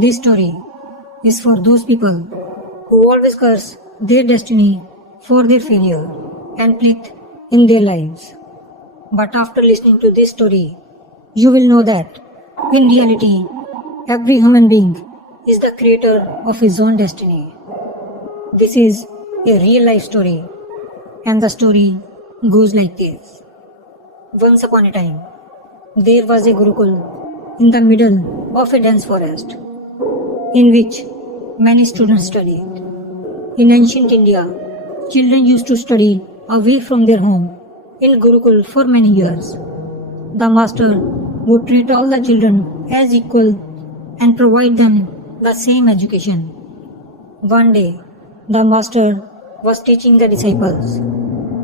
This story is for those people who always curse their destiny for their failure and plight in their lives. But after listening to this story, you will know that in reality, every human being is the creator of his own destiny. This is a real life story, and the story goes like this. Once upon a time, there was a Gurukul in the middle of a dense forest, in which many students studied. In ancient India, children used to study away from their home in Gurukul for many years. The master would treat all the children as equal and provide them the same education. One day, the master was teaching the disciples.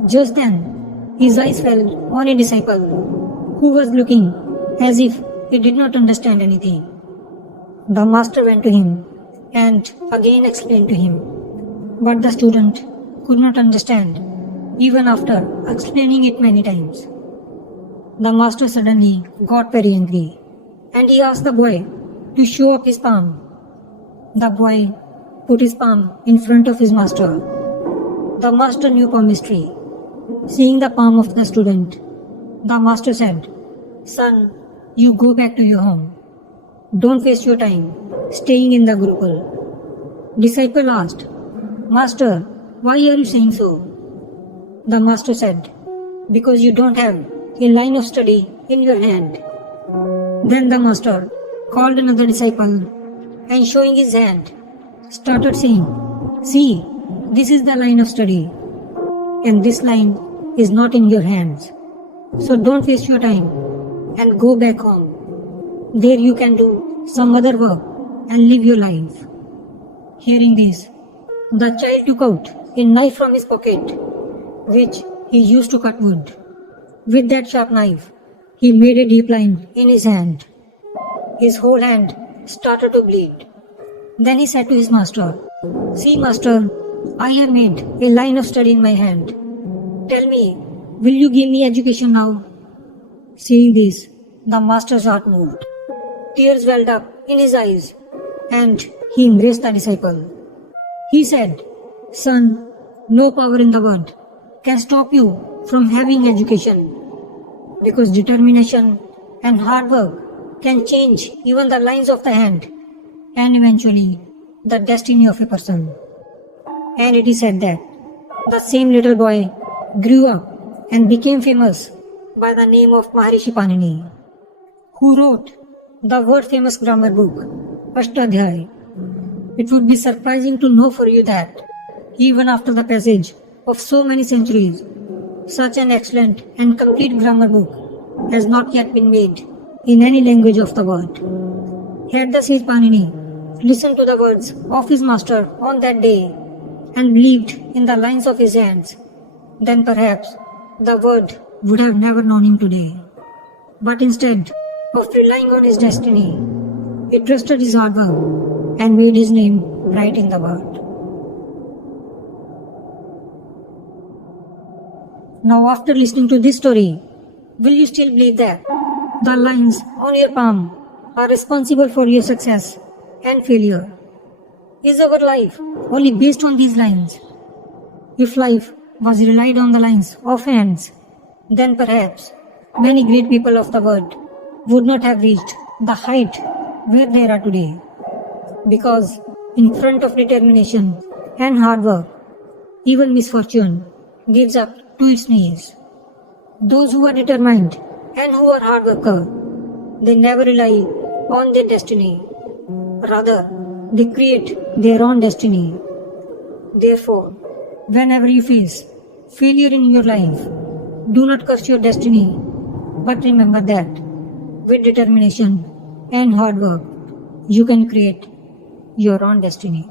Just then, his eyes fell on a disciple who was looking as if he did not understand anything. The master went to him and again explained to him, but the student could not understand even after explaining it many times. The master suddenly got very angry and he asked the boy to show up his palm. The boy put his palm in front of his master. The master knew palmistry. Seeing the palm of the student, the master said, "Son, you go back to your home. Don't waste your time staying in the Gurukul." Disciple asked, "Master, why are you saying so?" The master said, "Because you don't have a line of study in your hand." Then the master called another disciple and showing his hand, started saying, "See, this is the line of study, and this line is not in your hands. So don't waste your time and go back home. There you can do some other work and live your life." Hearing this, the child took out a knife from his pocket, which he used to cut wood. With that sharp knife, he made a deep line in his hand. His whole hand started to bleed. Then he said to his master, "See, master, I have made a line of study in my hand. Tell me, will you give me education now?" Seeing this, the master's heart moved. Tears welled up in his eyes, and he embraced the disciple. He said, "Son, no power in the world can stop you from having education, because determination and hard work can change even the lines of the hand and eventually the destiny of a person." And it is said that the same little boy grew up and became famous by the name of Maharishi Panini, who wrote the world famous grammar book Ashtadhyay. It would be surprising to know for you that even after the passage of so many centuries, such an excellent and complete grammar book has not yet been made in any language of the world. Had the sage Panini listened to the words of his master on that day and believed in the lines of his hands, then perhaps the world would have never known him today. But instead of relying on his destiny, he trusted his hard work and made his name bright in the world. Now, after listening to this story, will you still believe that the lines on your palm are responsible for your success and failure? Is our life only based on these lines? If life was relied on the lines of hands, then perhaps many great people of the world would not have reached the height where they are today. Because in front of determination and hard work, even misfortune gives up to its knees. Those who are determined and who are hard worker, they never rely on their destiny. Rather, they create their own destiny. Therefore, whenever you face failure in your life, do not curse your destiny, but remember that with determination and hard work, you can create your own destiny.